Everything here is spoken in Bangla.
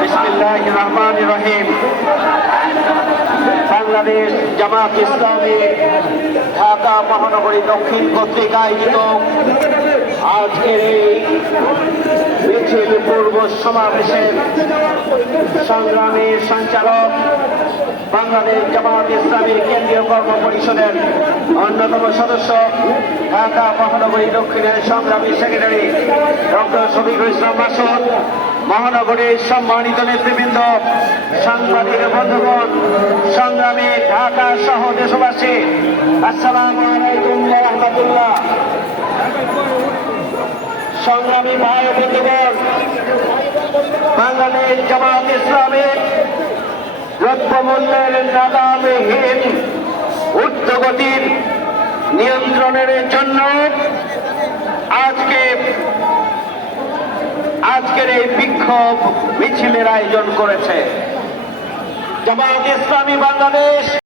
বিসমিল্লাহির রহমানির রহিম। বাংলাদেশ জামাত ইসলামী ঢাকা মহানগরী দক্ষিণ কর্তৃক আয়োজিত আজকের এই মিছিল পূর্ব সমাবেশের সংগ্রামী সঞ্চালক বাংলাদেশ জামাত ইসলামী কেন্দ্রীয় কর্ম পরিষদের অন্যতম সদস্য ঢাকা মহানগরী দক্ষিণের সংগ্রামী সেক্রেটারি ডক্টর শফিকুল ইসলাম মাসুদ, মহানগরীর সম্মানিত নেতৃবৃন্দ, সাংবাদিক বন্ধুগণ, সংগ্রামী ঢাকা সহ দেশবাসী, আসসালামু আলাইকুম ওয়া রাহমাতুল্লাহ। সংগ্রামী ভাই বন্ধুগণ, বাংলাদেশ জামাত ইসলামী দ্রব্যমূল্যের নাগামহীন ঊর্ধ্বগতির নিয়ন্ত্রণের জন্য আজকের এই বিক্ষোভ মিছিলের আয়োজন করেছে। জামাত ইসলামী বাংলাদেশ